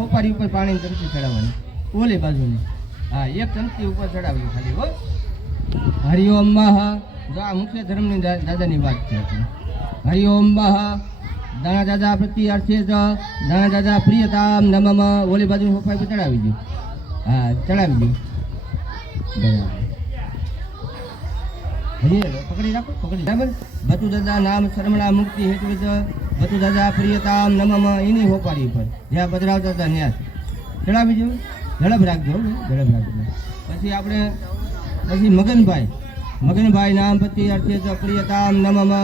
હોપારી ઉપર પાણી ચમચી ચડાવવાની ઓલી બાજુની. હા, એક ચમચી ઉપર ચડાવ્યું ખાલી. હો હરિઓમ મહ. જો આ મુખ્ય ધર્મની દાદાની વાત છે. હરિઓમ મહ દાણા દાદા પ્રતિ અર્થે દાણા દાદા પ્રિયતામ નમઃ. ઓલી બાજુ હોપારી ઉપર ચડાવી દો. હા, ચડાવી દો. બરાબર, પકડી રાખો, પકડી. બરાબર. બતુ દાદા નામ શરમણા મુક્તિ હેતુ બતુ દાદા પ્રિયતામ નમઃ. એની હોપારી ઉપર જ્યાં બદલાવતા હતા ત્યાં ચડાવી દો. ઝડપ રાખજો, ઝડપ રાખજો. પછી આપણે મગનભાઈ નામ પ્રતિ અર્થે પ્રિયતામ નમઃ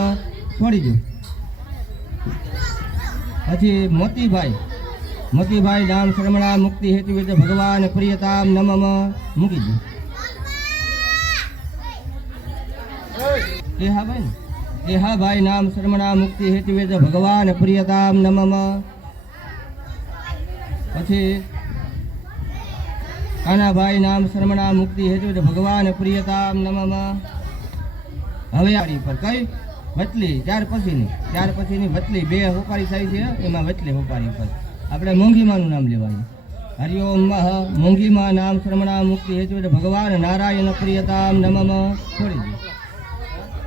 છોડી દો. પછી મોતીભાઈ નામ શરમણા મુક્તિ હેતુ ભગવાન પ્રિયતામ નમઃ મૂકી દો. કેહાભાઈ નામ શરમણા મુક્તિ હેતુ ભગવાન પ્રિયતામ નમઃ. પછી કાનાભાઈ નામ શરમણા મુક્તિ હેતુ ભગવાન પ્રિયતામ નમઃ. હવે પર કઈ વચલી ત્યાર પછીની વચલી બે હોપારી થાય છે. એમાં વચલી હોપારી પર આપણે મોંઘીમાનું નામ લેવાનું. હરિઓમ મહ. મોંઘીમા નામ શરમણા મુક્તિ હેતુ ભગવાન નારાયણ પ્રિયતામ નમઃ છોડી દો.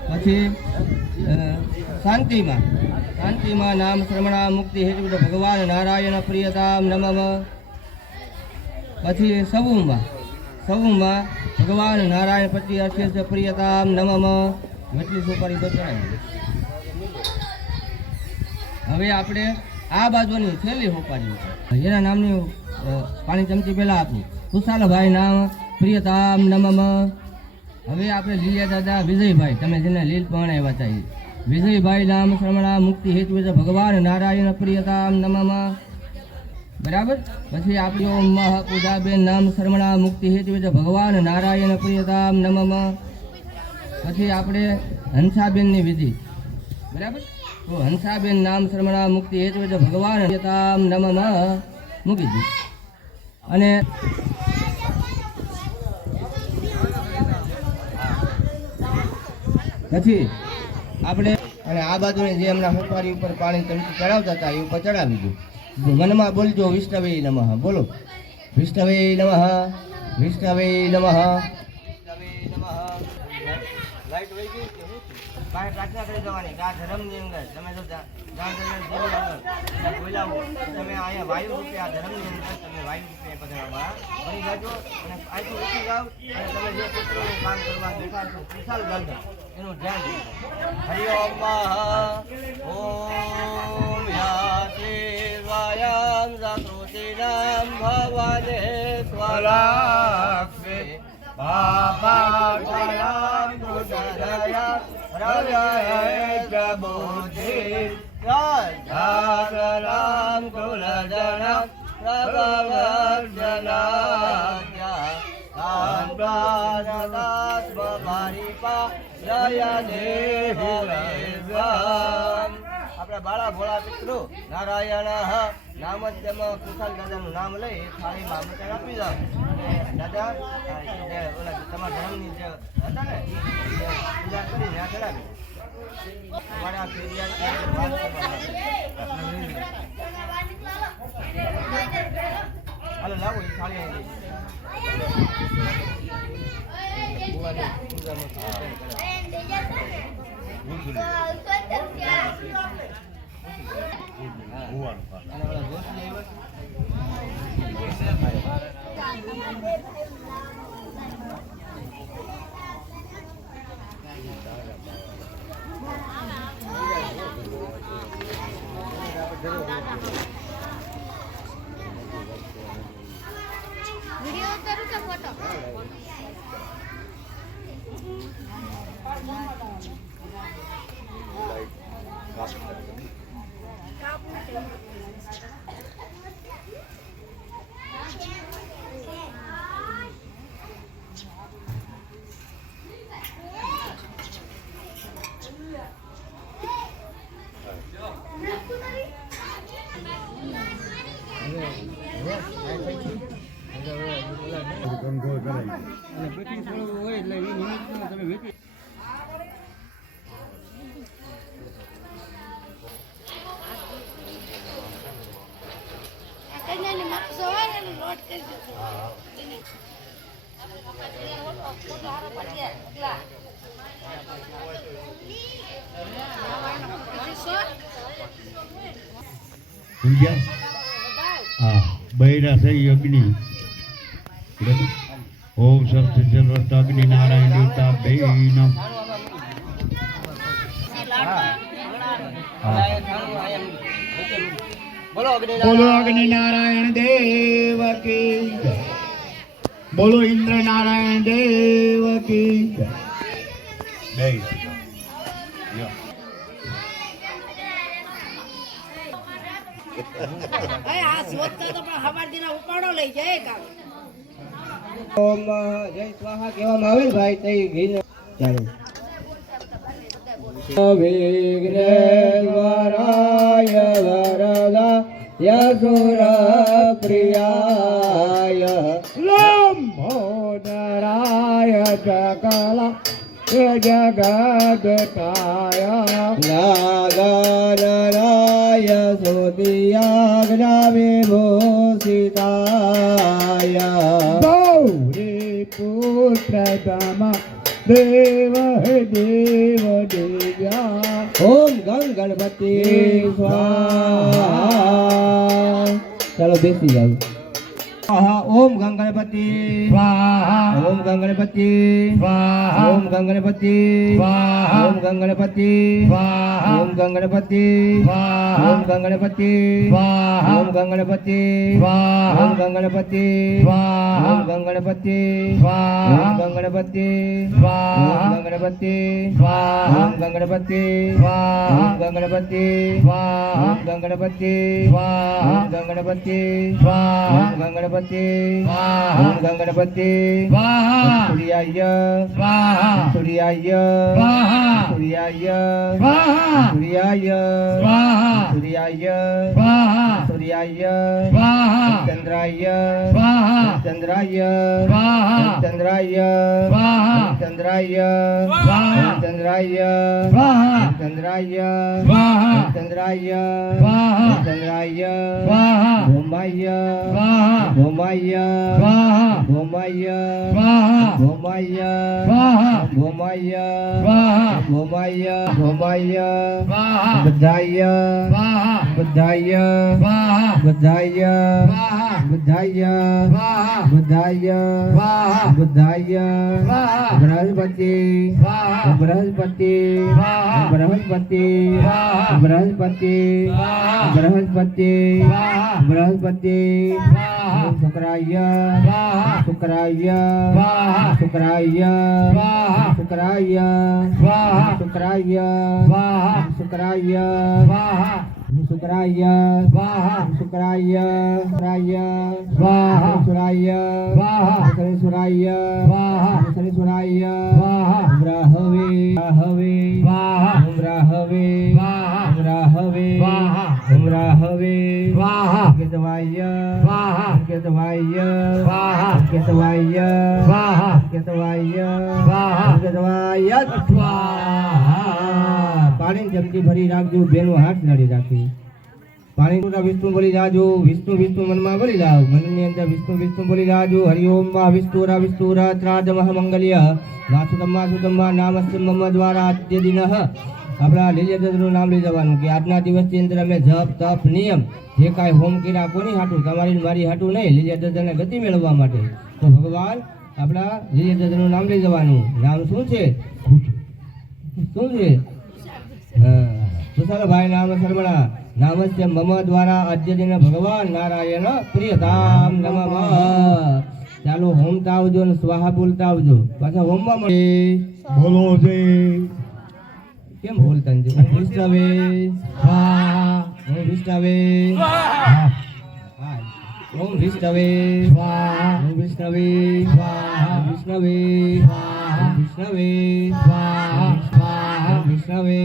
પછી શાંતિમાં નામ શરમણા મુક્તિ હેતુ ભગવાન નારાયણ પ્રિયતામ નમઃ. પછી સવુમાં ભગવાન નારાયણ પ્રતિ અર્થે પ્રિયતામ નમઃ. વચલી સોપારી બતાવી. હવે આપણે આ બાજુની છેલ્લી હોપારી એના નામની પાણી ચમચી પહેલા આપું. કુશાલભાઈ નામ પ્રિયતામ નમઃ. હવે આપણે લીલિયા દાદા વિજયભાઈ, તમે જેને લીલ પણ આવ્યા હતા, વિજયભાઈ નામ શરમણા મુક્તિ હેતુ ભગવાન નારાયણ પ્રિયતામ નમઃ. બરાબર. પછી આપણે ઓમ મહ પૂજાબેન નામ શરમણા મુક્તિ હેતુ ભગવાન નારાયણ પ્રિયતામ નમઃ. પછી આપણે હંસાબેનની વિધિ. બરાબર. તો હંસાબેન નામ શરમણા મુક્તિ હેતુ ભગવાન પ્રિયતામ નમઃ મૂકી દો. અને પછી આપણે આ બાજુની જે હમણાં હોપારી ઉપર પાણી ચમચી ચડાવતા હતા એ ઉપર ચડાવી દો. મનમાં બોલજો વિષ્ણવે નમઃ. બોલો વિષ્ણવે નમઃ, વિષ્ણવે નમઃ. લાઈટ વહી ગઈ કે હું બહાર પ્રાર્થના કરી જવાની. આ ધર્મની અંદર તમે જો બોલાવો તમે અહીંયા વાયુ રૂપે આ ધર્મની અંદર તમે વાયુ રૂપે પધરાવવા બની જાજો. અને અહીંથી ઉઠી જાઓ અને તમે જે પુત્રોનું કામ કરવા બેઠા છો વિશાલ ગંધ એનું ધ્યાન રાખો. હરિઓમ ઓમ યાત્રિવાયામ જાગૃતિનામ ભવાને સ્વરાક્ષે બાબામ કૃતદયા રવય બુદ્ધિ રામ કુલજના પ્રભવર્જના આપણા બાળા ભોળા પિતૃ નારાયણ નામ જ તેમાં કુશાલ દાદાનું નામ લઈ થાળીમાં મચાણ આપી જાઓ. અને દાદા ઓલા તમારા ધર્મની જે હતા ને પૂજા કરી ત્યાં ચડાવી અમારા હાલો લાવો એ થાળી આવી वीडियो करूँ क्या फोटो સમજ્યા? હા, બૈરા થઈ અગ્નિ. ઓમ સત્ય સર્વસ્ત અગ્નિ નારાયણ દેવતા બેનમ. બોલો બોલો અગ્નિ નારાયણ દેવ કી જય. બોલો ઇન્દ્ર નારાયણ દેવ કી જય. જય. ઓમ જય સ્વાહા કહેવામાં આવે ને ભાઈ તઈ ઘી ચાલો વિઘ્નેશ્વરાય વરદા યસુર પ્રિયાય લંબોદરાય ચકલા જગદકાય નાગનરાય સુદિયા વિભૂષિતાય ગૌરી પુત્ર દેવ હે દેવ દેવ્યા. ઓમ ગંગ ગણપતિ સ્વાહા. ચાલો બેસી જાવ. ઓમ ગંગ ગણપતિ સ્વાહા. ઓમ ગંગ ગણપતિ સ્વાહા. ઓમ ગંગ ગણપતિ સ્વાહા. ઓમ ગંગ ગણપતિ સ્વાહા. ઓમ ગંગ ગણપતિ સ્વાહા. ઓમ ગંગ ગણપતિ સ્વાહા. ઓમ ગંગ ગણપતિ સ્વાહા. ઓમ ગંગ ગણપતિ સ્વાહા. ઓમ ગંગ ગણપતિ સ્વાહા. ઓમ ગંગ ગણપતિ સ્વાહા. ઓમ ગંગ ગણપતિ સ્વાહા. ઓમ ગંગ ગણપતિ સ્વાહા. ઓમ ગંગ ગણપતિ સ્વાહા. ઓમ ગંગ ગણપતિ સ્વાહા. ઓમ ગંગ ગણપતિ સ્વાહા. ઓમ ગંગ ગણપતિ સ્વાહા. ઓમ ગંગ ગણપતિ સ્વાહા. સૂર્યાય સ્વાહા. સૂર્યાય સ્વાહા. સૂર્યાય સ્વાહા. સૂર્યાય સ્વાહા. સૂર્યાય સ્વાહા. સૂર્યાય સ્વાહા. ચંદ્રાય સ્વાહા. ચંદ્રાય સ્વાહા. ચંદ્રાય સ્વાહા. ચંદ્રાય સ્વાહા. ચંદ્રાય સ્વાહા. ચંદ્રાય સ્વાહા. ચંદ્રાય સ્વાહા. ચંદ્રાય સ્વાહા. ભૌમાય સ્વાહા. ભૌમાય સ્વાહા. ભૌમાય સ્વાહા. ભૌમાય સ્વાહા. ભૌમાય સ્વાહા. ભૌમાય ભૌમાય સ્વાહા. બધાય સ્વાહા. બધાય સ્વાહા. બધાય સ્વાહા. બધાય સ્વાહા. બધાય સ્વાહા. બધાય સ્વાહા. બૃહસ્પતિ સ્વાહા. બૃહસ્પતિ સ્વાહા. બૃહસ્પતિ સ્વાહા. બૃહસ્પતિ સ્વાહા. બૃહસ્પતિ સ્વાહા. બૃહસ્પતિ સ્વાહા. શુક્રાય સ્વાહા. શુક્રાય સ્વાહા. શુક્રાય સ્વાહા. શુક્રાય સ્વાહા. શુક્રાય સ્વાહા. શુક્રાય સ્વાહા. શુક્રાય સ્વાહા. શુક્રાય સ્વાહા. શુક્રાય સ્વાહા. શુક્રાય સ્વાહા. શુક્રાય સ્વાહા. બ્રહવે બ્રહવે સ્વાહા. બ્રહવે સ્વાહા. બ્રહવે સ્વાહા. બ્રહવે સ્વાહા. કેતવાય સ્વાહા. કેતવાય સ્વાહા. કેતવાય સ્વાહા. કેતવાય સ્વાહા. કેતવાય સ્વાહા. પાણી ચમચી ભરી રાખજો, બેનો હાથ નડી રાખી. પાણી વિષ્ણુ બોલી જાજો. વિષ્ણુ વિષ્ણુ મનમાં બોલી જાઓ. મનની અંદર વિષ્ણુ વિષ્ણુ બોલી જાજો. હરિઓમ માં વિષ્ણુરા વિષ્ણુરા ત્રાજમહ મંગલ્ય વાસુદમ્મા સુદમ્મા નામસ્ય મમ દ્વારા આદ્ય દિન. આપણા લીલિયાદનું નામ લઈ જવાનું કે આજના દિવસની અંદર અમે જપ તપ નિયમ જે કાંઈ હોમ કર્યા કોની હાટું, તમારી મારી હાટું નહીં, લીલિયાદને ગતિ મેળવવા માટે. તો ભગવાન આપણા લીલિયાદનું નામ લઈ જવાનું. નામ શું છે? શું છે? સુશાલભાઈ નામ શર્મણા નામસ્ય મમ દ્વારા આદ્યદિન ભગવાન નારાયણ પ્રિયતામ નમઃ. ચાલો હોમતા આવજો ને સ્વાહા બોલતા આવજો. પાછા હોમવા મળે. બોલો છે કેમ બોલતા નથી? ઓમ વિષ્ણવે સ્વાહા. ઓમ વિષ્ણવે સ્વાહા. ઓમ વિષ્ણવે સ્વાહા. ઓમ વિષ્ણવે સ્વાહા. ઓમ વિષ્ણવે સ્વાહા. ઓમ વિષ્ણવે સ્વાહા. ઓમ વિષ્ણવે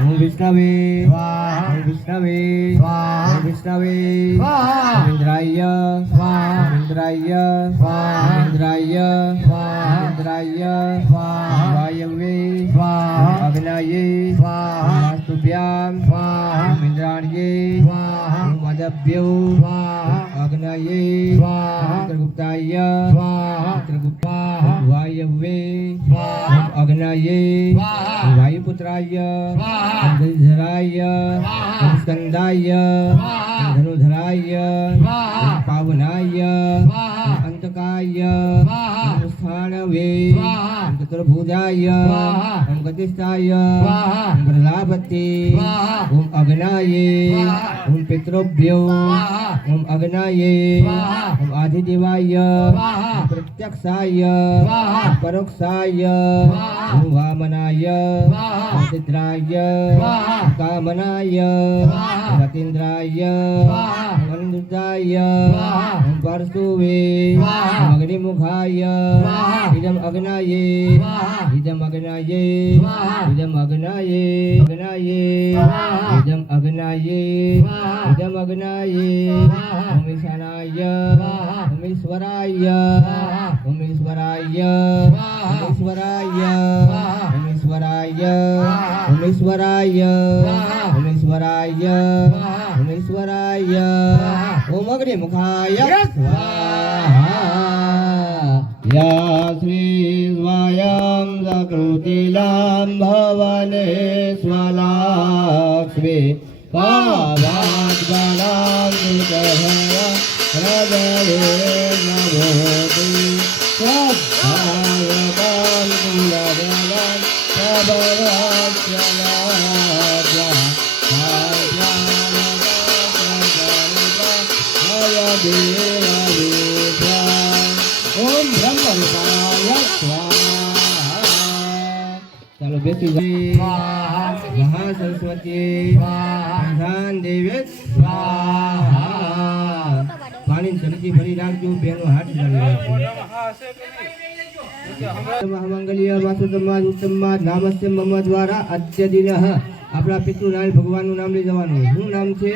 ઓમ વિષ્ણવે સ્વાહા. ઓમ વિષ્ણવે સ્વાહા. ઓમ વિષ્ણવે સ્વાહા. ઇન્દ્રાય સ્વાહા. ઇન્દ્રાય સ્વાહા. ઇન્દ્રાય સ્વાહા. ઇન્દ્રાય સ્વાહા. વાયવે સ્વાહા. અગ્નયે સ્વાહા. વાસ્તુભ્યામ સ્વાહા. ઇન્દ્રાણ્યે સ્વાહા. મદભ્યો સ્વાહા. पितृपुत्राय स्वाहा पितृगुप्ताय वायवे स्वाहा ओम अग्नये स्वाहा ओम वायुपुत्राय स्वाहा ओम गजधराय स्वाहा ओम स्कंदाय स्वाहा ओम धनुधराय स्वाहा ओम पावनाय स्वाहा ओम अंतकाय स्वाहा ओम स्थानवे स्वाहा ओम चतुर्भुजाय स्वाहा ओम गतिस्थाय स्वाहा ओम प्रजापते स्वाहा ओम अग्नाये स्वाहा ओम पितृभ्यो स्वाहा ओम अग्नाये स्वाहा ओम आदिदेवाय स्वाहा ओम प्रत्यक्षाय स्वाहा ओम परोक्षाय स्वाहा ओम वामनाय स्वाहा ओम चित्राय स्वाहा ओम कामनाय स्वाहा ओम रतीन्द्राय स्वाहा ओम अनिरुद्धाय स्वाहा ओम परशुवे स्वाहा ओम अग्निमुखाय स्वाहा इदम अग्नाये स्वाहा इदम अग्नाये स्वाहा इदम अग्नाये अग्नाये स्वाहा इदम अग्नाये स्वाहा इदम अग्नाये स्वाहा ओम ईशानाय स्वाहा ओम ईश्वराय स्वाहा ओम ईश्वराय स्वाहा ओम ईश्वराय स्वाहा ओम ईश्वराय स्वाहा ओम ईश्वराय स्वाहा ओम ईश्वराय स्वाहा ओम ईश्वराय स्वाहा ओम अग्निमुखाय स्वाहा या श्री स्वयं सकृतिलां भवने स्वलाक्ष्मी पावाद्गणां सुतभया हृदये नमोति श्रद्धायतां कुलदेवां प्रभवत्सलाभ्या ओम ब्रह्मरूपाय स्वाहा ચાલો બેસી જઈએ મહા સરસ્વતી પ્રધાન દેવે સ્વાહા પાણી ચમચી ભરી રાખજો બેનો હાથ ભરી રાખજો મહામંગલ્ય વાસુતમાદ ઉત્તમાદ નામસ્તે મમ દ્વારા અદ્ય દિનઃ આપણા પિતૃનારાયણ ભગવાનનું નામ લઈ જવાનું શું નામ છે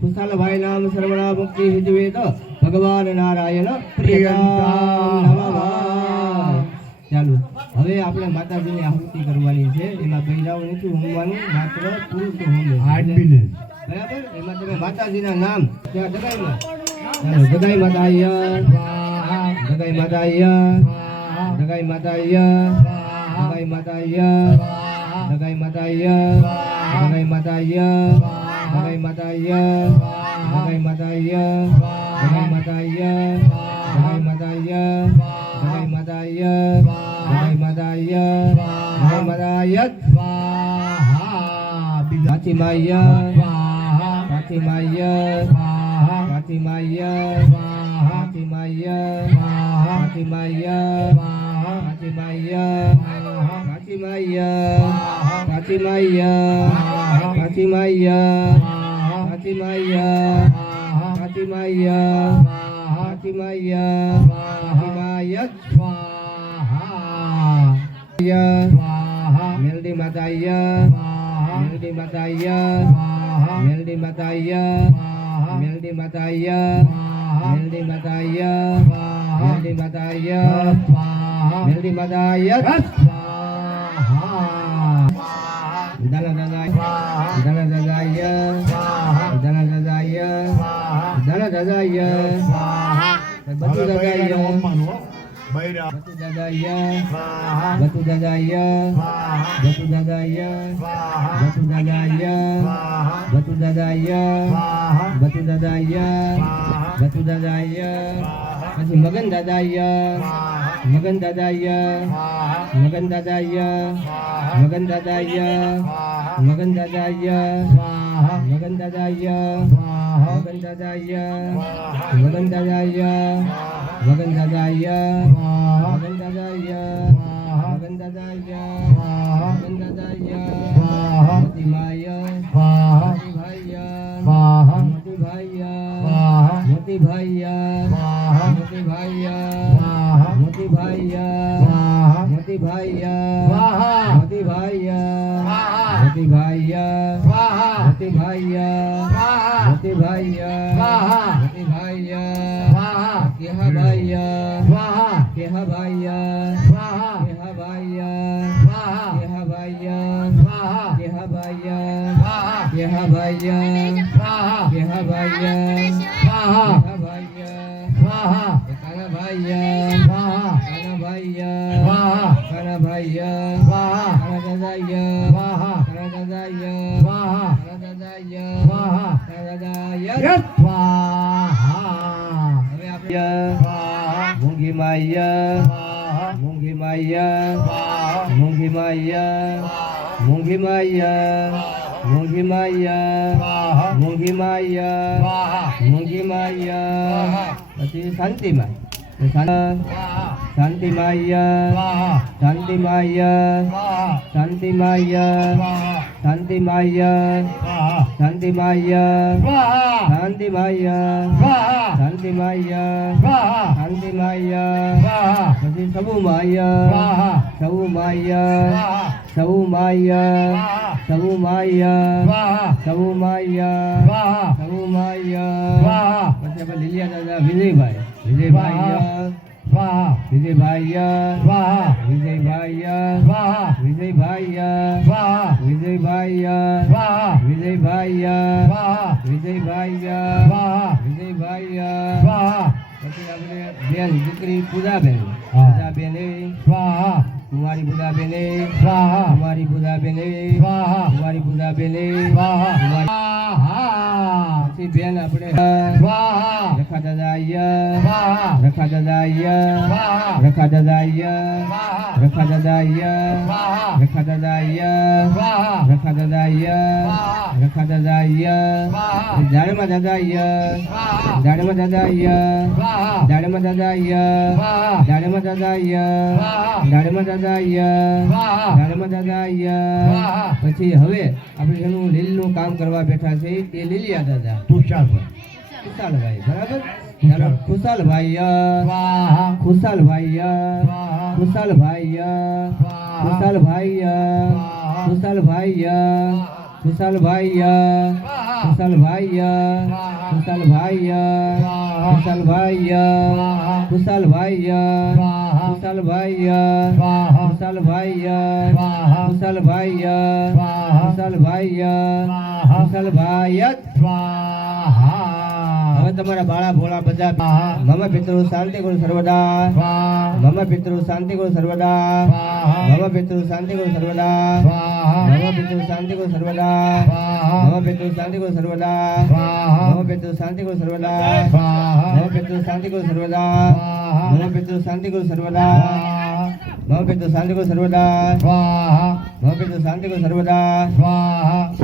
કુશાલભાઈ નામ સર્વણા મુક્તિ હિજવે તો ભગવાન નારાયણ પ્રિયંતામ નમઃ ચાલો હવે આપણે માતાજીની આહુતિ કરવાની છે એમાં બૈરાઓ નથી હોમવાનું માત્ર પુરુષ હોમે 8 મિનિટ બરાબર એમાં તમે માતાજીના નામ ત્યાં જગાઈમાં ચાલો જગાઈ માતાય જગાઈ માતાય જગાઈ માતાય જગાઈ માતાય જગાઈ માતાય જગાઈ માતાય જગાઈ માતાય જગાઈ માતાય જગાઈ માતાય જગાઈ માતાય જગાઈ માતાય જગાઈ માતાય જગાઈ માતાય સ્વાહા પાતિમાય પાતિમાય પાતિમાય પાતિમાય પાતિમાય પાતિમાય પાતિમાય પાતિમાય પાતિમાય પાતિમાય પાતિમાય પાતિમાય પાતિમાય સ્વાહા મેલડી માતાય મેલડી માતાય મેલડી માતાય મેલડી માતાય મેલડી માતાય મેલડી માતાય મેલડી માતાય દાના દાદાય દાના દાદાય દાના દાદાય દાના દાદાય બતુ દાદાય બતુ દાદાય બતુ દાદાય બતુ દાદાય બતુ દાદાય બતુ દાદાય બતુ દાદાય બતુ દાદાય પછી મગન દાદાય મગન દાદાય મગન દાદાય મગન દાદાય મગન દાદાય મગન દાદાય મગન દાદાય મગન દાદાય મગન દાદાય મગન દાદાય મગન દાદાય મગન દાદાય મોતીભાઈ મોતીભાઈ મોતીભાઈ મોતીભાઈ મોતીભાઈ મોતીભાઈ મોતીભાઈ મોતીભાઈ મોતીભાઈ મોતીભાઈ કેહાભાઈ કેહાભાઈ કેહાભાઈ કેહાભાઈ કેહાભાઈ કેહાભાઈ કેહાભાઈ કેહાભાઈ યત. સ્વાહા હવે આપણે સ્વાહા મૂંગી માય, સ્વાહા મૂંગી માય, સ્વાહા મૂંગી માય, મૂંગી માય, મૂંગી માય, સ્વાહા મૂંગી માય, સ્વાહા મૂંગી માય. પછી શાંતિ my, Shanti my, Swaha Shanti my, Swaha Shanti my, Swaha Shanti my, Swaha Shanti my, Swaha Shanti my, Swaha Shanti my, Swaha Shanti my. સ્વાહા પછી સબુ my, Swaha સબુ my, Swaha સબુ my, Swaha સબુ my, Swaha સબુ my, Swaha સબુ my. સ્વાહા પછી આપણે લીલિયા દાદા વિજયભાઈ, વિજયભાઈ, સ્વાહા વિજયભાઈ, સ્વાહા વિજયભાઈ, સ્વાહા વિજયભાઈ, સ્વાહા વિજયભાઈ, સ્વાહા વિજયભાઈ, સ્વાહા વિજયભાઈ, સ્વાહા વિજયભાઈ. સ્વાહા પછી આપણે બેન દીકરી પૂજાબેન, હા. પૂજાબેને, સ્વાહા કુમારી પૂજાબેને, સ્વાહા કુમારી પૂજાબેને, સ્વાહા કુમારી પૂજાબેને, સ્વાહા કુમારી. પછી બેન આપણે સ્વાહા રખા દાદા આયા, સ્વાહા રખા દાદા આયા, સ્વાહા રખા દાદા આયા, સ્વાહા રખા દાદા આયા, સ્વાહા રખા દાદા આયા, સ્વાહા રખા દાદા આયા, રખા દાદા આયા. સ્વાહા જાડેમાં દાદા આયા, સ્વાહા જાડેમાં દાદા આયા, સ્વાહા જાડેમાં દાદા આયા, સ્વાહા જાડેમાં દાદા આયા, સ્વાહા જાડેમાં દાદા આયા, સ્વાહા જાડેમાં દાદા આયા. સ્વાહા. પછી હવે આપણે જેનું લીલનું કામ કરવા બેઠા છે તે લીલિયા દાદા તુષારભાઈ ખુશાલભાઈ, બરાબર? ચાલો ખુશાલભાઈ, સ્વાહા ખુશાલભાઈ, સ્વાહા ખુશાલભાઈ, ખુશાલભાઈ, ખુશાલભાઈ, ખુશાલભાઈ, ખુશાલભાઈ, ખુશાલભાઈ, ખુશાલભાઈ, ખુશાલભાઈ, ખુશાલભાઈ, ખુશાલભાઈ, ખુશાલભાઈ, ખુશાલભાઈ, ખુશાલભાઈ. હવે તમારા બાળા ભોળા બધા મમ પિતૃ શાંતિ ગુરુ સર્વદા, મમ પિતૃ શાંતિ ગુરુ સર્વદા, મમ પિતૃ શાંતિ ગુરુ સર્વદા, મમ પિતૃ શાંતિ ગુરુ સર્વદા, મમ પિતૃ શાંતિ ગુરુ સર્વદા, મમ પિતૃ શાંતિ ગુરુ સર્વદા, મમ પિતૃ શાંતિ ગુરુ સર્વદા, મમ પિતૃ શાંતિ ગુરુ સર્વદા, મમ પિતૃ શાંતિ ગુરુ સર્વદા, મમ પિતૃ શાંતિ ગુરુ સર્વદા,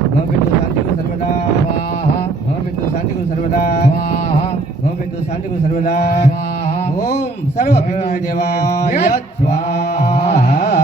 મમ પિતૃ શાંતિ ગુરુ સર્વદા, મમ પિતૃ શાંતિ ગુરુ સર્વદા, મમ પિતૃ શાંતિ ગુરુ સર્વદા. ઓમ સર્વ પિતૃ દેવાય સ્વાહા.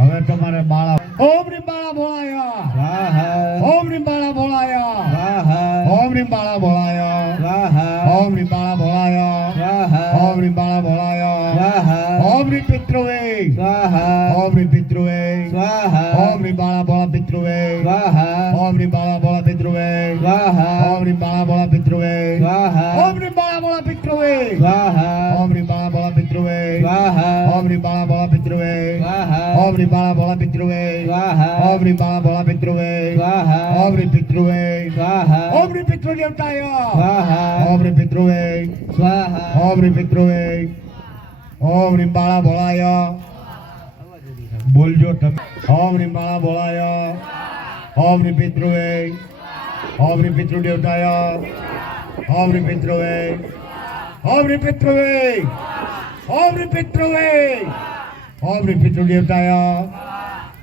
હવે તમારે બાળા ઓમ રીમ બાળા ભોળાયા સ્વાહા, ઓમ રીમ બાળા ભોળાયા સ્વાહા, ઓમ રીમ બાળા ભોળાયા સ્વાહા, ઓમ રીમ બાળા ભોળાયા સ્વાહા, ઓમ રીમ બાળા ભોળાયા સ્વાહા, ઓમ રીમ પિતૃવે સ્વાહા, ઓમ રીમ પિતૃવે સ્વાહા, ઓમ રીમ બાળા ભોળા પિતૃવે સ્વાહા, ઓમ રીમ બાળા ભોળા પિતૃવે સ્વાહા, ઓમ રીમ બાળા ભોળા પિતૃવે સ્વાહા, ઓમ રીમ બાળા ભોળા પિતૃવે સ્વાહા, ઓમ રીમ બાળા ભોળા પિતૃવે સ્વાહા, ઓમ રીમ બાળા ભોળા પિતૃવે સ્વાહા, ઓમ રીમ બાળા ભોળા પિતૃવે સ્વાહા, ઓમ રીમ બાળા ભોળા પિતૃવે સ્વાહા, ઓમ રીમ પિતૃવે સ્વાહા, ઓમ રીમ પિતૃ દેવતાય સ્વાહા, ઓમ રીમ પિતૃવે સ્વાહા. ઓમ રીમ પિતૃવે ઓમ રીમ બાળા ભોળાય બોલજો તમે ઓમ રીમ બાળા ભોળાય ઓમ રીમ પિતૃવે ઓમ રીમ પિતૃ દેવતાય ઓમ રીમ પિતૃવે ઓમ રીમ પિતૃવે ઓમ રીમ પિતૃવે ઓમ રીમ પિતૃ દેવતાય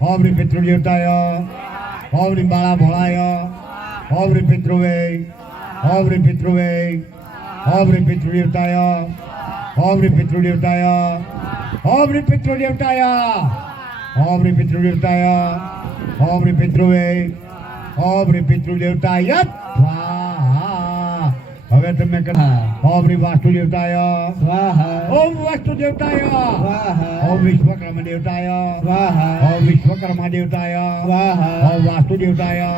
ઓમ રીમ પિતૃ દેવતાય ઓમ રીમ બાળા ભોળાય ઓમ રીમ પિતૃવે ઓમ રીમ પિતૃવે ઓમ રીમ પિતૃ દેવતાય ઓમ રીમ પિતૃ દેવતાય ઓમ રીમ પિતૃ દેવતાય ઓમ રીમ પિતૃ દેવતાય ઓમ રીમ પિતૃવે ઓમ રીમ પિતૃ દેવતાય સ્વાહા. હવે તમે ઓમ રીમ વાસ્તુ દેવતાય સ્વાહા, ઓમ વાસ્તુ દેવતાય સ્વાહા, ઓમ વિશ્વકર્મા દેવતાય સ્વાહા, ઓમ વિશ્વકર્મા દેવતાય સ્વાહા, ઓમ વાસ્તુ દેવતાય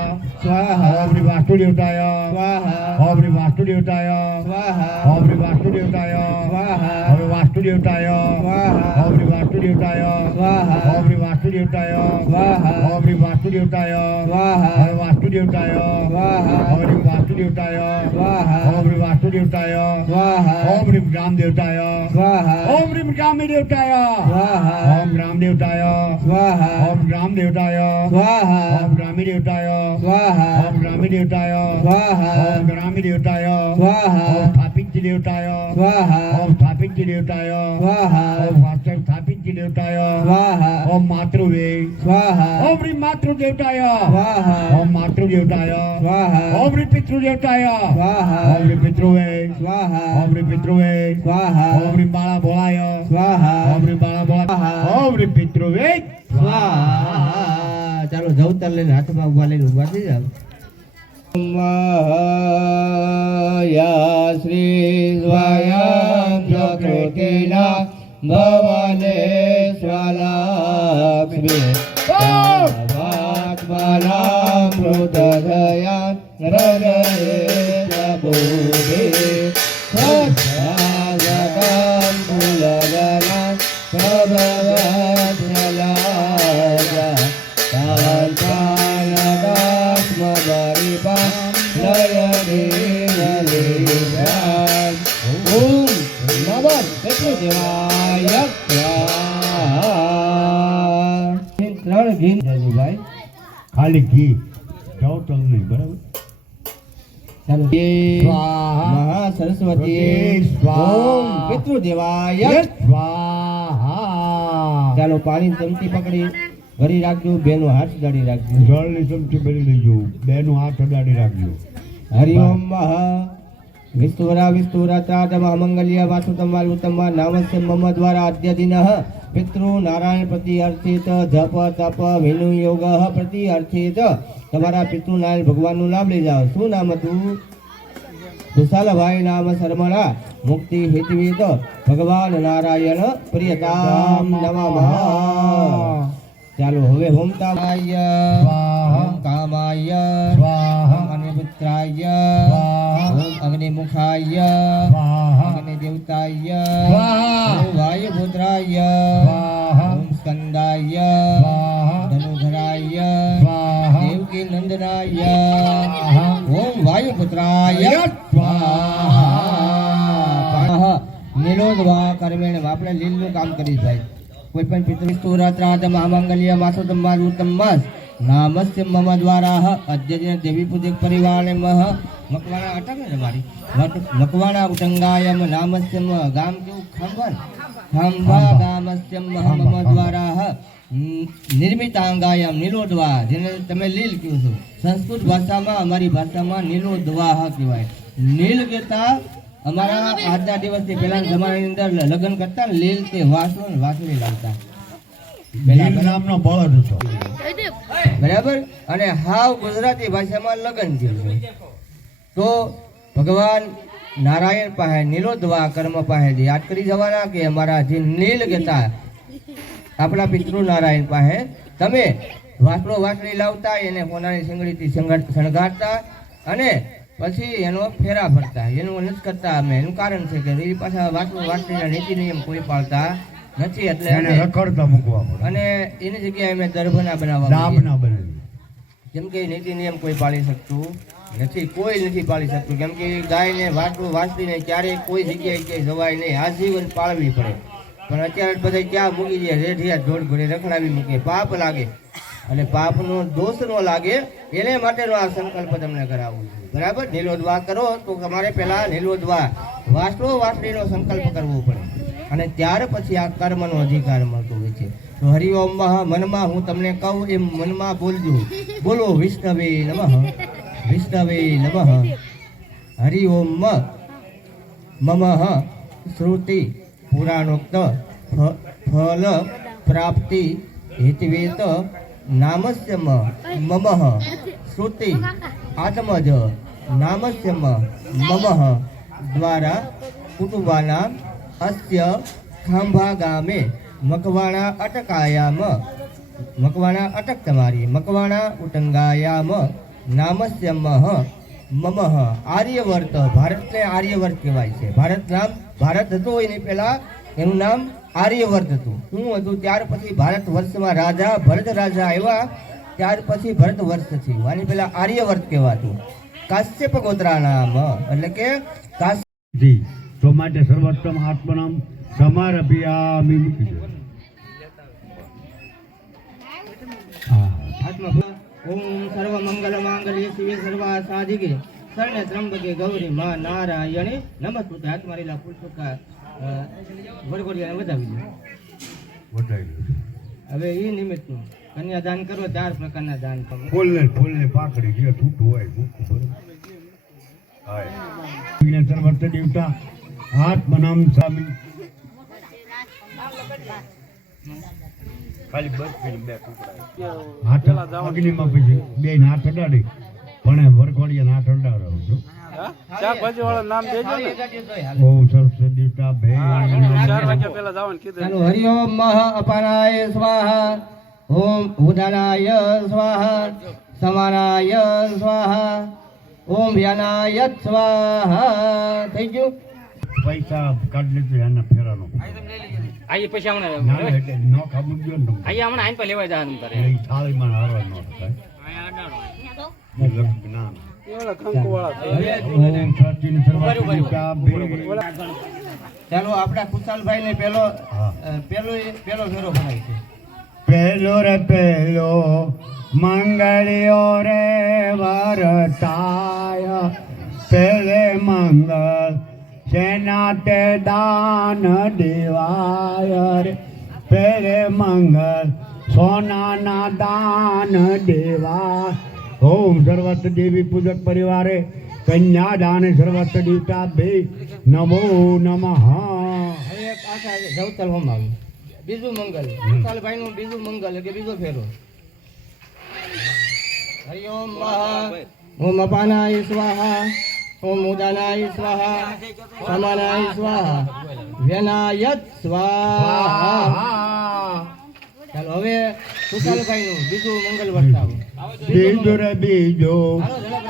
સ્વાહા, ઓમ રીમ વાસ્તુ દેવતાય સ્વાહા, ઓમ રીમ વાસ્તુ દેવતાય સ્વાહા, ઓમ રીમ વાસ્તુ દેવતાય સ્વાહા, હવે વાસ્તુ દેવતાય સ્વાહા, ઓમ રીમ વાસ્તુ દેવતાય સ્વાહા, ઓમ રીમ વાસ્તુ દેવતાય સ્વાહા, ઓમ રીમ વાસ્તુ દેવતાય સ્વાહા, હવે વાસ્તુ દેવતાય સ્વાહા, ઓમ રીમ વાસ્તુ દેવતાય સ્વાહા, ઓમ રીમ વાસ્તુ वासुदेवताय स्वाहा ओम ह्रीं रामदेवताय स्वाहा ओम ह्रीं रामदेवताय स्वाहा ओम रामदेवताय स्वाहा ओम रामदेवताय स्वाहा ओम रामदेवताय स्वाहा ओम रामदेवताय स्वाहा ओम रामदेवताय स्वाहा ओम स्थापित देवताय स्वाहा ओम स्थापित देवताय स्वाहा ओम वास्तव स्थापित देवताय स्वाहा ओम मातृवे स्वाहा ओम ह्रीं मातृदेवताय स्वाहा ओम मातृदेवताय स्वाहा ओम ह्रीं पितृदेवताय स्वाहा ओम ह्रीं पितृवे स्वाहा ओम ह्रीं पितृवे स्वाहा ओम ह्रीं बाळा भोळाय स्वाहा ओम ह्रीं बाळा भोळा ओम ह्रीं पितृवे स्वाहा ચાલો જવતર લઈને હાથમાં ઉભા લઈને ઉભા થઈ જાવ યા શ્રી સ્વયં પ્રકૃતિના ભવને સ્વલક્ષ્મી ભગવાત્માના મૃતદયા હૃદયે પ્રભુભે સત્યાગતં કુલગના પ્રભવત્સલા ખાલી ઘી જાઓ તલ નહીં બરાબર મહા સરસ્વતી ઓમ પિતૃદેવાય સ્વાહા ચાલો પાણી ચમચી પકડી ભરી રાખજો બેનો હાથ દાડી રાખજો જળની ચમચી ભરી લેજો બેનો હાથ અડાડી રાખજો હરિ ઓમ મહ વિસ્તુરા વિસ્તુરાત્રાદમ અમંગલ્ય વાસુતમ વાલુતમ નામસ્ય મમ દ્વારા અદ્યદિનઃ પિતૃ નારાયણ પ્રતિ અર્થિત જપ તપ વિનુ યોગ પ્રતિ અર્થિત તમારા પિતૃ નારાયણ ભગવાનનું નામ લઈ જાઓ શું નામ હતું કુશાલભાઈ નામ શર્મણા મુક્તિ હિતવિત ભગવાન નારાયણ પ્રિયતામ નમઃ ચાલો હવે હોમતાય ઓમ કામાય ઓમ અગ્નિપુત્રાય ઓમ અગ્નિમુખાય અગ્નિદેવતાય ઓમ વાયુપુત્રાય ઓમ સ્કંદાય ધનુધરાય દેવકી નંદનાય ઓમ વાયુપુત્રાય સ્વાહા નીલોદ્વા કર્મેણ આપણે લીલનું કામ કરીશ ભાઈ કોઈ પણ પિતૃસ્તુરાત્રાદમ અમંગલ્ય માસોદમ ઉત્તમ માસ નામસ્ય મમ દ્વારા અદ્યજન દેવી પૂજક પરિવારને મહ મકવાણા અટક ને તમારી મકવાણા ઉટંગાયમ નામસ્ય ગામ કેવું ખંભન ખંભા ગામસ્ય મમ દ્વારા નિર્મિતાંગાયમ નીલોદ્વા જેને તમે લીલ કહો છો સંસ્કૃત ભાષામાં અમારી ભાષામાં નીલોદ્વા કહેવાય નીલ કહેતા અમારા આજના દિવસથી પહેલા જમાનાની અંદર લગ્ન કરતા ને લીલ તે વાસણી લાવતા લીલ નામનો બળદ હતો બરાબર અને હાવ ગુજરાતી ભાષામાં લગ્ન થયું તો ભગવાન નારાયણ પાસે નીલોદ્વા કર્મ પાસે યાદ કરી જવાના કે અમારા જે નીલ કહેતા આપણા પિતૃ નારાયણ પાસે તમે વાસણી લાવતા એને સોનાની શીંગડીથી શણગારતા અને પછી એનો ફેરા ફરતા એનું નથી કરતા અમે એનું કારણ છે કે એ પાછા વાસણીના નીતિ નિયમ કોઈ પાળતા નથી એટલે એને રખડતા મૂકવા પડે અને એની જગ્યાએ અમે દર્ભના બનાવવા દાબના બનાવી કેમ કે નીતિ નિયમ કોઈ પાળી શકતું નથી કોઈ નથી પાળી શકતું કેમ કે ગાયને વાસણીને ક્યારેય કોઈ જગ્યાએ ક્યાંય જવાય નહીં આજીવન પાળવી પડે પણ અત્યારે બધા ક્યાં મૂકી દે રેઢિયા ઢોળ ઘોડે રખડાવી મૂકે પાપ લાગે અને પાપનો દોષ ન લાગે એને માટેનો આ સંકલ્પ તમને કરાવવો છે બરાબર નીલોદ્વા કરો તો તમારે પહેલા નીલોદ્વા વાસણીનો સંકલ્પ કરવો પડે અને ત્યાર પછી આ કર્મનો અધિકાર મળતો હોય છે તો હરિઓમ મનમાં હું તમને કહું એમ મનમાં બોલજો બોલો વિષ્ણવે નમઃ વિષ્ણવે નમઃ હરિઓમ મમ શ્રુતિ પુરાણોક્ત ફલ પ્રાપ્તિ હિતવેત નામસ્ય મમ શ્રુતિ આત્મજ નામસ્ય મમ દ્વારા કુટુંબાના અસ્ય ખાંભા ગામે મકવાણા અટકાયામ મકવાણા અટક તમારી મકવાણા ઉટંગાયામ નામસ્ય મમ આર્યવર્ત ભારતને આર્યવર્ત કહેવાય છે ભારત હતો એની પહેલા એનું નામ આર્યવર્ત હતું શું હતું ત્યાર પછી ભારત વર્ષમાં ભરત રાજા આવ્યા ત્યાર પછી ભરત વર્ષ થયું આની પહેલા આર્યવર્ત કહેવાતું કાશ્યપ ગોત્રાનામ એટલે કે જી તો માટે સર્વોત્તમ આત્મનામ સમારભ્યામિ મૂકી દો. હા ઓમ સર્વ મંગલ માંગલ્ય શિવે સર્વ સાધિકે શરણે ત્રંબકે ગૌરી માં નારાયણી નમસ્તે. હાથ મારેલા ફૂલ ચોખ્ખા વરઘોડિયાને વધાવી દો. વધારી દો. હવે એ નિમિત્તનું કન્યાદાન કરો. 4 પ્રકારના દાન કરો. ફૂલને પાકડી જે છૂટું હોય મૂકું બરોબર. હાય સર્વત્ર દેવતા આત્મનામ સ્વામી ખાલી બસ બે ટુકડા હાથ અગ્નિમાં પછી બે હાથ અડાડી પણ વરઘોડિયા હાથ અડાડો છો. શાકભાજી વાળા નામ દેજો ને. ઓમ સરસ્વતી દેવતા બે 4 વાગ્યા પહેલા જવાનું કીધું. ચાલો હરિ ઓમ મહ અપાનાય સ્વાહા ઓમ ઉદાનાય સ્વાહા સમાનાય સ્વાહા ઓમ વ્યાનાય સ્વાહા. થઈ ગયું. પૈસા કાઢી લીધું એના ફેરાનો આઈ પૈસા હમણાં ના એટલે ન ખાવું જો ને આઈ હમણાં આઈન પર લેવા જવાનું તારે. એ થાળીમાં હારવા ન થાય ના એવડા કંકુ વાળા ઓમ સચિન સર્વત્ર દેવતા બે ચાલો આપણા ખુશાલભાઈ ને પેલો હા. પેલો ફેરો ભરાય છે. પહેલો રે પહેલો મંગળ્યો રે વરતાય પહેલે મંગળ સેના તે દાન દેવાય રે પહેલે મંગળ સોનાના દાન દેવા. ઓમ સર્વત્ર દેવી પૂજક પરિવારે કન્યાદાન સર્વત્ર દેવતા બે નમો નમઃ. હવે એક આખા જવતલ હોમ આવ્યું. બીજું મંગલ ખુશાલભાઈ નું બીજું મંગલ એટલે બીજો ફેરો. હરિ ઓમ મહ ઓમ અપાનાય સ્વાહા ઓમ ઉદાનાય સ્વાહા સમાનાય સ્વાહા વ્યનાય સ્વાહા. ચાલો હવે ખુશાલભાઈ નું બીજું મંગલ વર્તાવો. બીજો રે બીજો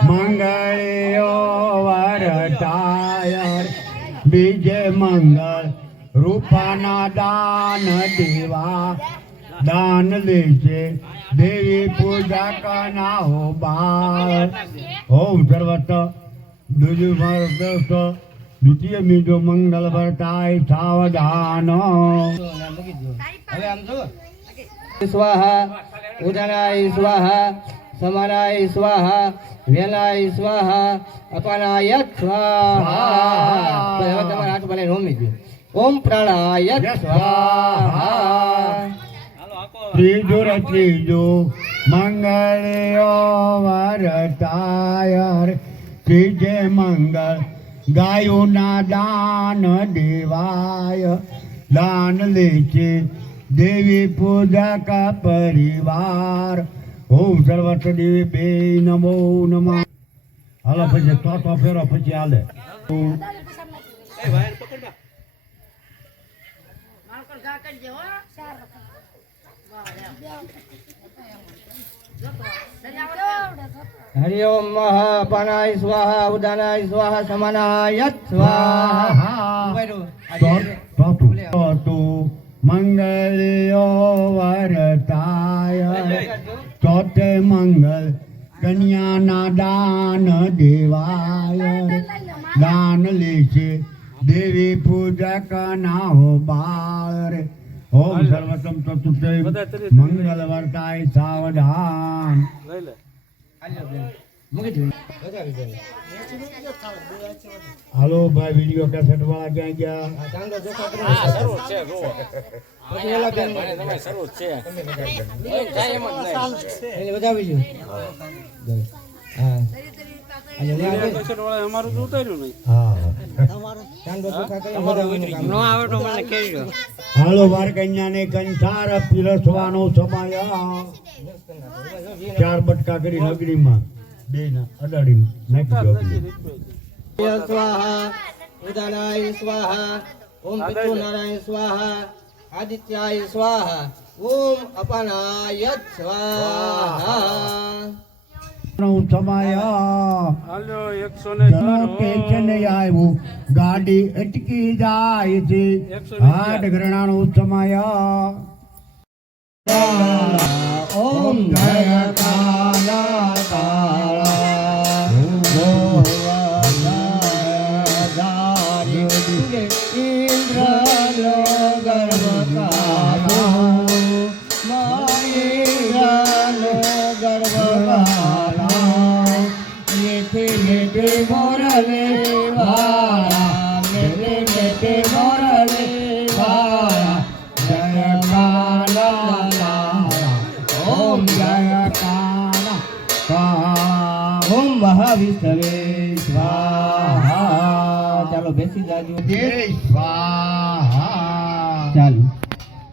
મંગળ્યો વરતાય બીજે મંગળ રૂપાના દાન દેવા. દાન લે છે દેવી પૂજા કના હો બાળ. ઓમ સર્વત્ર બીજું દોસ્ત દ્વિતીય બીજો મંગલ વર્તાય સાવધાન. મૂકી દો. હવે આમ જો સ્વાહા ઉદાનાય સ્વાહા સમાનાય સ્વાહા વ્યનાય સ્વાહા અપાનાય સ્વાહા. તો હવે તમારા હાથ બનાવીને હોમી દો. ઓમ પ્રાણાય સ્વાહા. ત્રીજો રે ત્રીજો મંગળ્યો વરતાય ત્રીજે મંગળ ગાયોના દાન દેવાય. દાન લે છે દેવી પૂજક પરિવાર. ઓમ સર્વત્ર દેવી બે નમો નમઃ. હાલો પછી ચોથો ફેરો પછી હાલે. હરિ ઓમ મહ અપાનાય સ્વાહા ઉદાનાય સ્વાહા સમાનાય સ્વાહા. ચોથું મંગળ્યો વરતાય ચોથે મંગલ કન્યાના દાન દેવાય. દાન લે છે દેવી પૂજક ના હો બાળ. ઓમ સર્વતમ ચતુર્થે મંગલ વર્તાય સાવધાન. લઈ લે. મૂકી દો. વધાવી દો. હાલો ભાઈ વિડીયો કેસેટ વાળા ક્યાં ગયા? આ ચાંદો જોખા કરી હા શરૂ છે જોવો. પછી ઓલા બેન તમે શરૂ છે. કાઈ એમ જ નહીં. એને વધાવી દો. હા અને વિડીયો કેસેટ વાળા અમારું તો ઉતાર્યું નહીં. હા ચાંદો જોખા કરી વધાવવાનું કામ. નો આવે તો મને કહેજો. હાલો વાર કન્યાને કંસાર પીરસવાનો સમય. 4 બટકા કરી નગરીમાં બે ના અડાડી નાખી દો. સ્વાહા ઉદાનાય સ્વાહા ઓમ પિતૃ નારાયણ સ્વાહા આદિત્યાય સ્વાહા ઓમ અપાનાય સ્વાહા. સમય હાલો 104 પેશન આવ્યું ગાડી અટકી જાય છે. 120 હાડ ગ્રહણાનો સમય. ઓમ જય કાલા કાળા વાળા મેરે મેતે મોરલી વાળા જય કાના લાલા ઓમ જય કાના ઓમ મહાવિષ્ણવે સ્વાહા ચાલો બેસી જાજો જય સ્વાહા ચાલો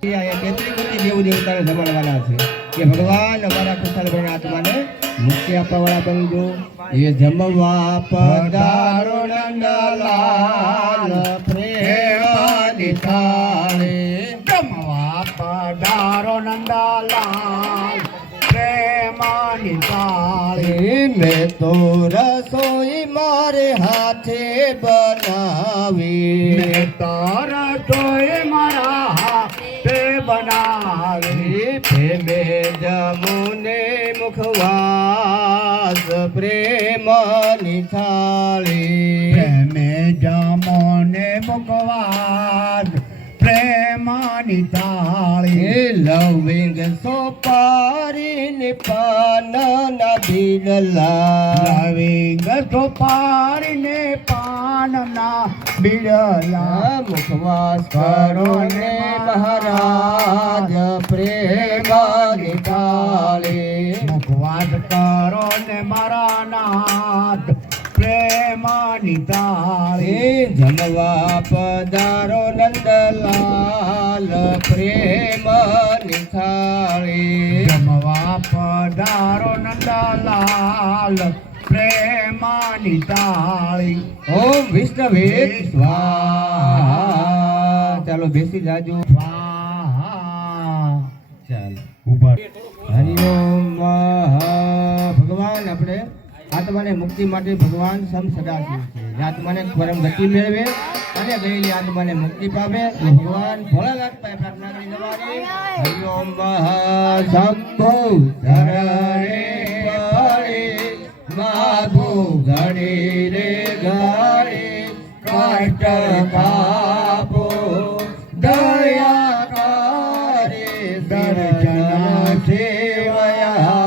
અહીંયા 33 દેવ દેવતાને જમાડવાના છે કે ભગવાન અમારા કુશલ આત્માને મુક્તિ આપવાવાળા બનજો એ જમવા પધારો નંદલાલ પ્રેમાની થાળે જમવા પધારો નંદલાલ પ્રેમાની થાળી મેં તો રસોઈ મારે હાથે બનાવી મેં તારા તોય મારા હાથે બનાવી પ્રેમે જમુને મુખવાસ પ્રેમની થાળી પ્રેમે જમોને મુકવાદ પ્રેમાની થાળી લવિંગ સોપારી પાન ના બિરલા લવિંગ સોપારીને પાનના બિરલા મુખવાસ કરો ને મહારાજ પ્રેમની થાળી મુખવાદ કરો ને મારા નાથ પ્રેમાની થાળી જમવા પધારો નંદલાલ પ્રેમની થાળી જમવા પધારો નંદલાલ પ્રેમાની થાળી ઓમ વિષ્ણવે સ્વાહા ચાલો બેસી જાજો સ્વાહા ચાલો ઉપર હરિઓમ ભગવાન આપણે આત્માને મુક્તિ માટે ભગવાન સમ સદાશિવ છે જે આત્માને પરમ ગતિ મેળવે અને ગયેલી આત્માને મુક્તિ પામે તો ભગવાન ભોળાનાથ પાસે પ્રાર્થના કરી જવાની હરિઓમ શંભુ શરણે પરે માગો ઘડી રે ઘડી કષ્ટ કાપો દયા કરે દર્શન સેવયા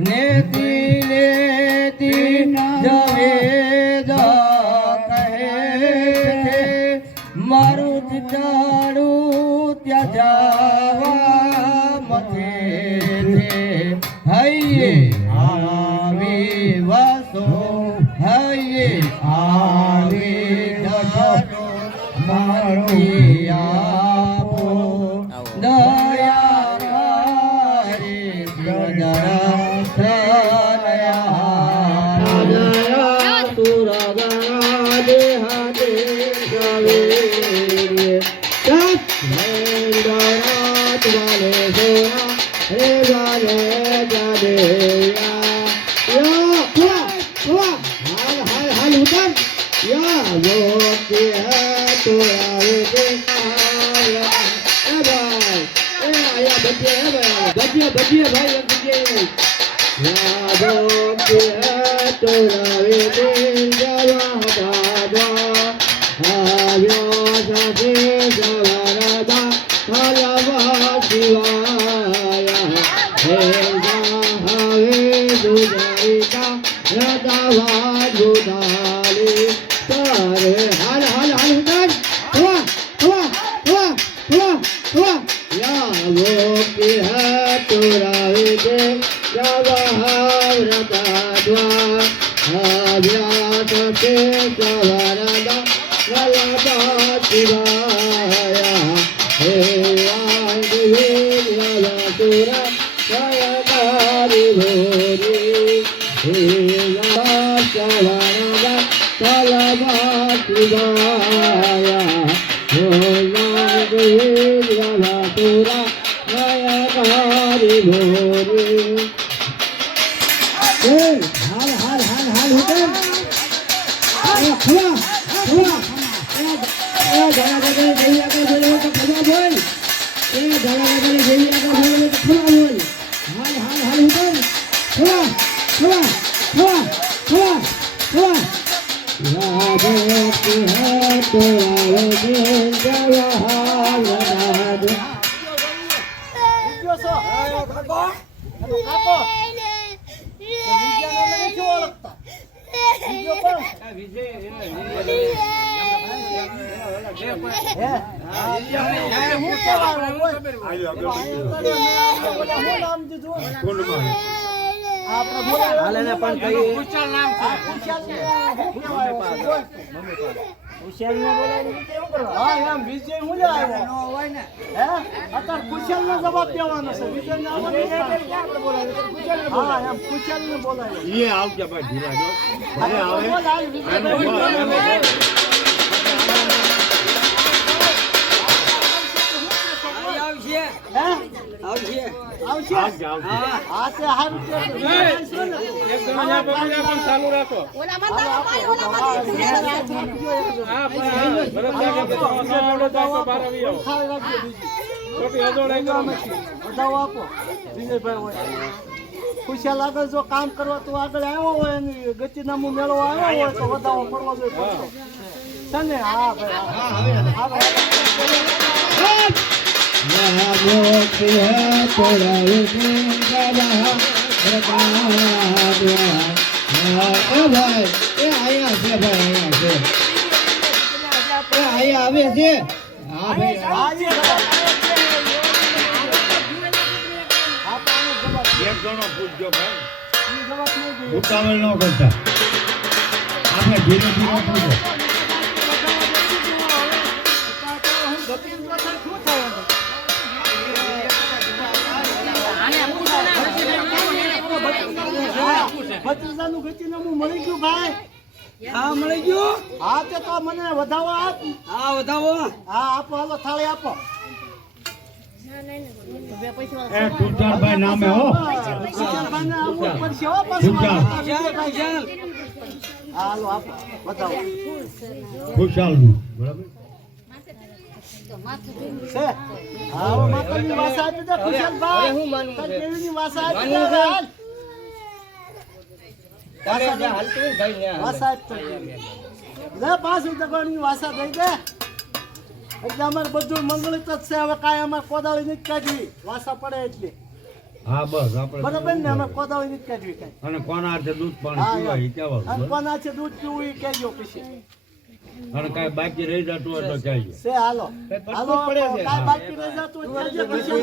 નેતિ નેતિ જવે કહે છે મારું ચિતાડું ત્યાં જાવા મથે છે હૈયે આવી વસો હૈયે આવી જશો મારું આપો દયા કરે બચીએ ભાઈ એ આવજે ભાઈ ધીરા જો ભલે આવે એને બોલ આવજે આવજે ચાલુ રાખો ખુશિયાલ આગળ જો કામ કરવા તો આગળ આવ્યો હોય ને ગતિનામું મેળવો આવ્યો હોય તો વધાવો પડવો જોઈએ છે ને હા એક જણો પૂછજો ભાઈ ઉતાવળ ન કરતા આપણે ધીરે ધીરે પૂછો ભત્રીજાનું ગતિનામું મળી ગયું ભાઈ હા મળી ગયું હા તે તો મને વધાવો આપ હા વધાવો હા આપો હાલો થાળી આપો એ તુષારભાઈ નામે હો ખુશિયાલભાઈને આવવું પડશે હો પાછું. હાલો આપો વધાવો ખુશાલનું બરાબર છે હા માતાની વાસા આપી દે ખુશિયાલભાઈ હું માનવું તાર છે? દેવીની વાસા આપી માનવું દે છે? હાલ. તારે જ્યાં હાલતું હોય ને ભાઈ ત્યાં હાલે. વાસા આપી દે લે 5 દગડની વાસા દઈ દે એટલે અમારે બધું મંગળિત જ છે હવે કાંઈ અમારે કોદાળી નથી કાઢવી વાસા પડે એટલે હા બસ આપણે બરાબર ને અમે કોદાળી નથી કાઢવી કાંઈ અને કોના હાથે દૂધ પાણી હા, પીવાય અને કહેવાનું કોના છે દૂધ પીવું એ કહેજો પછી અને કાંઈ બાકી રહી જતું હોય તો કહેજો છે હાલો હાલો પડે છે. કાંઈ બાકી રહી જતું હોય તો કહેજો પછી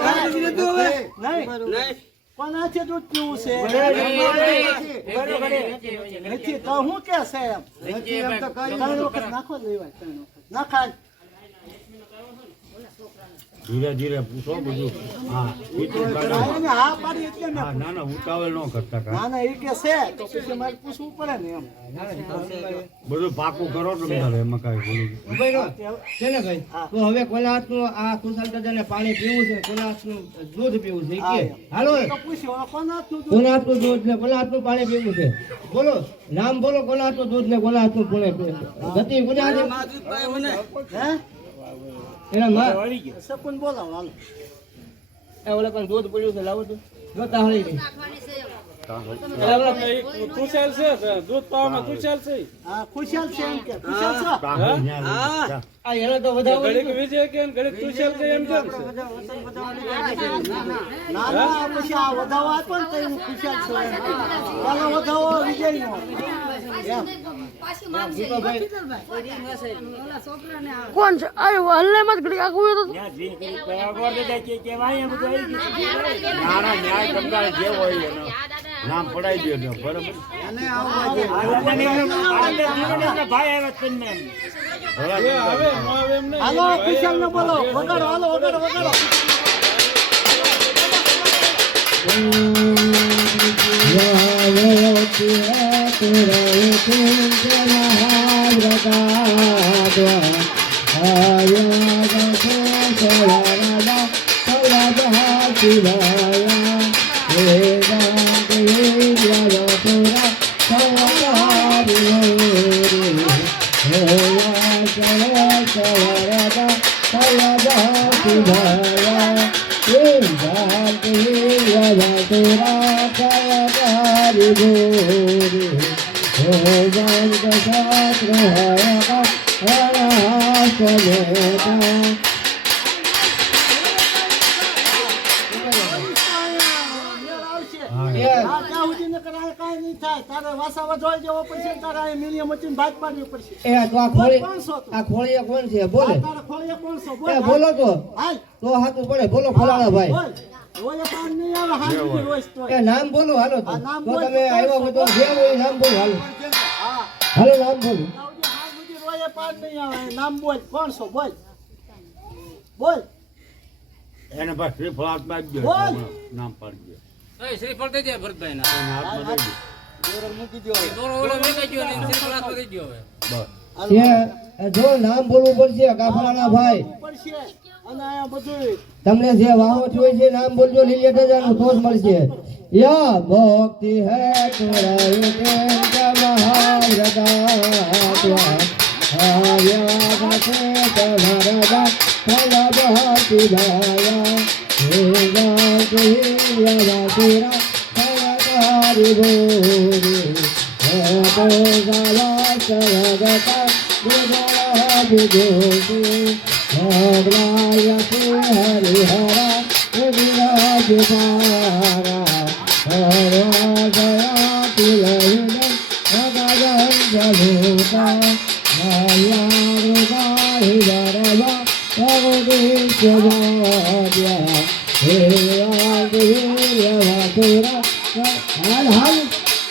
નહીં કોના છે દૂધ પીવું છે નથી તો હું કે છે એમ 3 વખત નાખો લેવાય 3 વખત નાખાય ધીરે ધીરે પૂછો બધું હા પીતું કાઢો એને હા પાડી એટલે મેં હા ના ના ઉતાવળ ન કરતા કાંઈ ના ના એ કે છે તો પછી મારે પૂછવું પડે ને એમ બધું પાકું કરો તમે તારે એમાં કાંઈ બોલું ભાઈ છે ને ભાઈ તો હવે કોના હાથનું આ કુશાલ દાદાને પાણી પીવું છે કોના હાથનું દૂધ પીવું છે ઈ કે હાલો તો પૂછ્યું કોના હાથનું દૂધ? કોના હાથનું દૂધ ને કોના હાથનું પાણી પીવું છે બોલો નામ બોલો કોના હાથનું દૂધ ને કોના હાથનું પાણી પીવું ગતિ કોના હાથે હે એના માં શકુન બોલાવો હાલો એ ઓલા પણ દૂધ પડ્યું છે લાવો તો જોતા હળી ગઈ તુષાર છે દૂધ પાવામાં તુષાર છે હા ખુશાલ છે એમ કે ખુશાલ છો આ એનો તો વધારે ઘડીક વિજય કે ઘડીક તુષાર કે એમ કેમ છે ના ના પછી આ વધાવો આપ્યો ને તો એનું ખુશાલ છો એમ ચાલો વધાવો વિજયનો એમ કોણ છે અરે હલ્લે મત ઘડી આગળ તો નાના ન્યાય કંટાળે જે હોય એનો નામ પડાવી દો બરાબર હવે એમ નહીં હાલો ખુશાલ ને બોલો વગાડો હાલો વગાડો વગાડો ત્યાં સુધી ને કરાય કાંઈ નહીં થાય. તારે વાસા વધવાઈ જવો પડશે. તારે આ મીડિયા મચીને ભાગ પાડવી પડશે. એ તો આ બોલ ખોળી 500 તું. આ ખોળીએ કોણ છે બોલે આ તારે ખોળીએ 500 બોલ. એ બોલો તો હાલ હાથું પડે બોલો ફલાણા ભાઈ બોલ. રોજે પાન નહીં આવે હાલ સુધી રોજ તોય. એ નામ બોલો હાલો તો આ નામ તો બોલ તમે તો આવ્યા હોય તો જે હોય એ નામ બોલો હાલો હા હાલો નામ બોલો તાવજી હાલ સુધી રોજે પાન નહીં આવે. નામ બોલ 500 બોલ. બોલ એને બસ શ્રીફળ હાથમાં આપજો. બોલ. નામ પાડી દો. શ્રીફળ દઈ દે ભરતભાઈ ના એને હાથમાં દઈ જોર મૂકી દો. દોરો ઓલો મેકાઈ ગયો ને શ્રીફળ હાથમાં દઈ ગયો હવે દો. બસ. એ જો નામ બોલવું પડશે કાફલાના ભાઈ પડશે અને આ બધું તમને જે વાહો જોઈ છે નામ બોલજો લીલિયા દાદાનું તો જ મળશે યા ભક્તિ હે તોરાય કે મહાવ્રતા આવ્યા ગાતે તમારા ફલ બહતી ધાયા હે ગાતે યાવાસુરા ફલકારી બોરે હે તો ગાવા સગતા ગુણા વિજોતી ભગવાય હરિહરા વિરાજ પારા હરા જયા તિલહિન ભગવાન જભૂતા માયા મૃગાહિ વરવા ભગવતી જવાદ્યા હે આદિવ્ય વાસુરા હાલ હાલ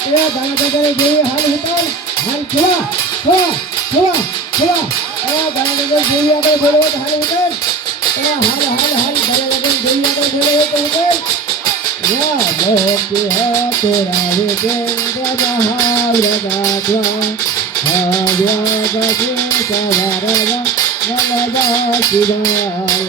એ દાદા કરે જોઈએ હાલ ઉતાર હાલ છોડા છોડા છોડા છોડા એ દાદા કરે જોઈએ આગળ બોલો તો હાલ ઉતાર હાલ હાલ હાલ દાદા કરે જોઈએ આગળ બોલો તો ઉતાર યા ભક્તિ હે તોરા વિકેન્દ્ર મહાવ્રતાત્વા આવ્યા ગતિ સવારવા નમઃ શિવાય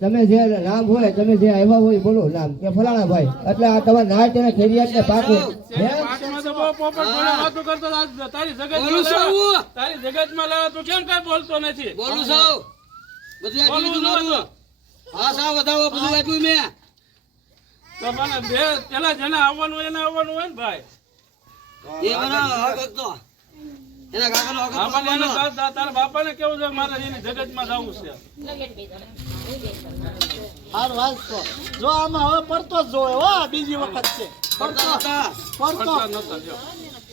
તમે જે નામ હોય તમે જે આવ્યા હોય બોલો નામ કે ફલાણા ભાઈ એટલે આ તમારે નાચ અને ખેરિયાત ને પાકું પાંચમાં તો બહુ પોપટ ભોળા વાતો કરતો આજ તારી જગતમાં લાવા તું કેમ કાંઈ બોલતો નથી બોલું સૌ બોલવું જોઈએ. હા સાવ વધાવો બધું આપ્યું મેં તો મને બે પેલા જેને આવવાનું એને આવવાનું હોય ને ભાઈ એના કાકાનો આપણને એને તારા બાપાને કેવું છે કે મારે એની જગતમાં જવું છે હાલ હાલ તો જો આમાં હવે પડતો જ જોવે હો બીજી વખત છે પડતો પડતા નતા જો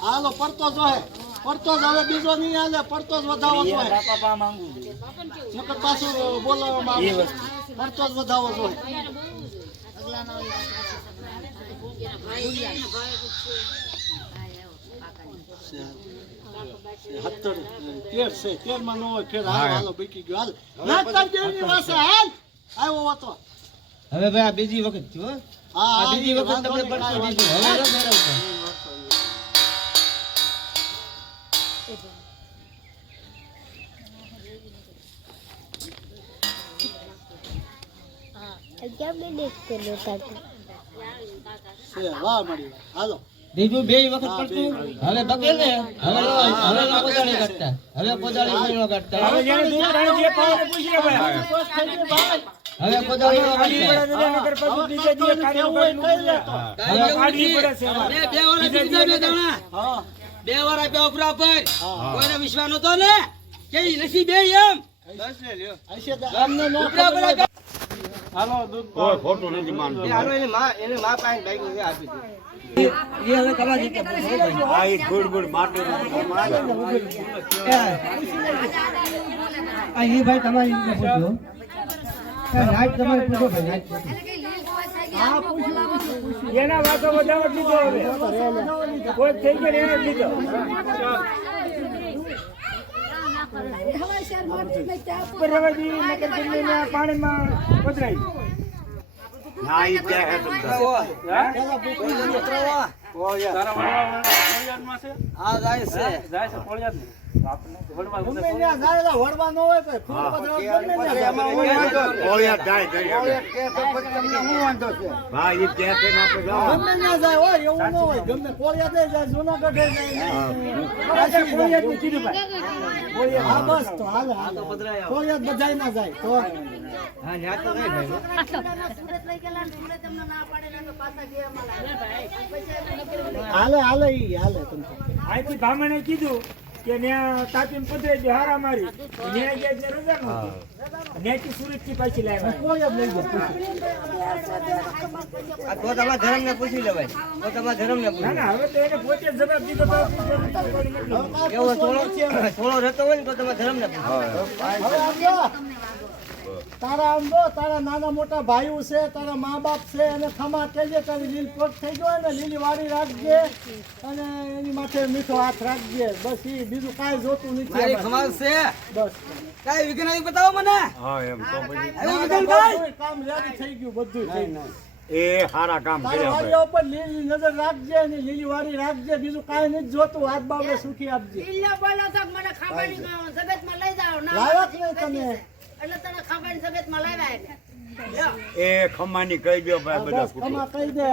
હાલો પડતો જોહે પડતો જ હવે બીજો નહીં હાલે પડતો જ વધાવો જોહે નકર પાછું બોલાવવામાં આવે પડતો જ વધાવો જોહે સત્તર તેર છે તેર માં નો હોય ફેર હાલો હાલો બીકી ગયો હાલ નાખતા દેવની વાસે હાલ આવ્યો હતો હવે ભાઈ આ બીજી વખત થયો હા આ બીજી વખત તમને પડતો દીધું હવે ન ફેરવતો. છે વાહ મળી હાલો બીજું બે વખત પડતું હવે બકે ને હવે હવે પોદાળી કાઢતા હવે પોદાળી નો કાઢતા હવે પોદાળી નો કાઢતા બે વાર આપ્યા ઉપરા પર કોઈને વિશ્વાસ નતો ને કે નથી બે એમ હાલો દૂધ કોઈ ખોટું નથી માનતો. એને માં પાસે બાઈક આપી દીધી એ હવે કલા જીતે આ ઈ ગુડ ગુડ માટે આ એ ભાઈ તમારી રીતે પૂછ્યો નાઈટ તમારે પૂછો ભાઈ નાઈટ પૂછો હા પૂછ્યું એના વાતો વધારે લીધો હવે કોઈ થઈ ગયો ને એને જ લીધો પાણીમાં પધરાઈ ના ઈ ક્યાં હે તમને તારા ફળિયાદમાં છે હા જાય છે જાય છે ફળિયાદ ને આપણે વડવા ગમે ત્યાં જાય એટલે વળવા ન હોય તો ફૂલ પધરાવ ગમે ત્યાં જાય. ઓળિયા જાય હા ઈ ક્યાં છે ને આપણે જાઓ ગમે ત્યાં જાય હોય એવું ન હોય ગમે કોળિયાદે જાય જુનાગઢે જાય ફળિયાદનું કીધું ભાઈ હા બસ તો હાલે કોળિયાદ બધાય ના જાય તો હા ન્યા તો કઈ ભાઈ હાલે હાલે ઈ હાલે તમને અહીંથી બ્રાહ્મણે કીધું કે ત્યાં તાપીને પધરાઈ દે હારા મારી ન્યા ગયા એટલે રજા નહોતી ન્યાથી સુરતથી પાછી લાવ્યા કોળિયાદ લઈ જાય આ તો તમારા ધર્મ ને પૂછી લેવાય તો તમારા ધર્મ ને ના ના હવે તો એને પોતે જ જવાબ દીધો તો એવો થોડો રહેતો હોય ને તો તમારા ધર્મ ને પૂછો હવે આમ જો, તારા આમ જો તારા નાના મોટા ભાઈઓ છે તારા મા બાપ છે અને ખમા કહેજે તારી લીલ પગ થઈ ગયો ને લીલી વાળી રાખજે અને એની માથે મીઠો હાથ રાખજે બસ ઈ બીજું કાંઈ જોતું નથી મારી અમારે. ખમાલ છે બસ કાઈ વિઘ્ન બતાવો મને હા એમ તો પછી બધું કામ રેડી થઈ ગયું બધું થઈ ગયું એ સારા કામ તારા કર્યા વાડીયા ઉપર લીલી નજર રાખજે અને લીલી વાળી રાખજે બીજું કાંઈ નથી જોતું હાથ બાવડે સુખી આપજે ઇલ્લો બોલો તો મને ખાવાની જગતમાં લઈ જાઓ ના લાવ્યા કે નહીં તમે એટલે તને ખાવાની જગતમાં લાવ્યા એટલે. લ્યો. એ ખમ્માની કહી દો ભાઈ બધા બસ ખમા કહી દે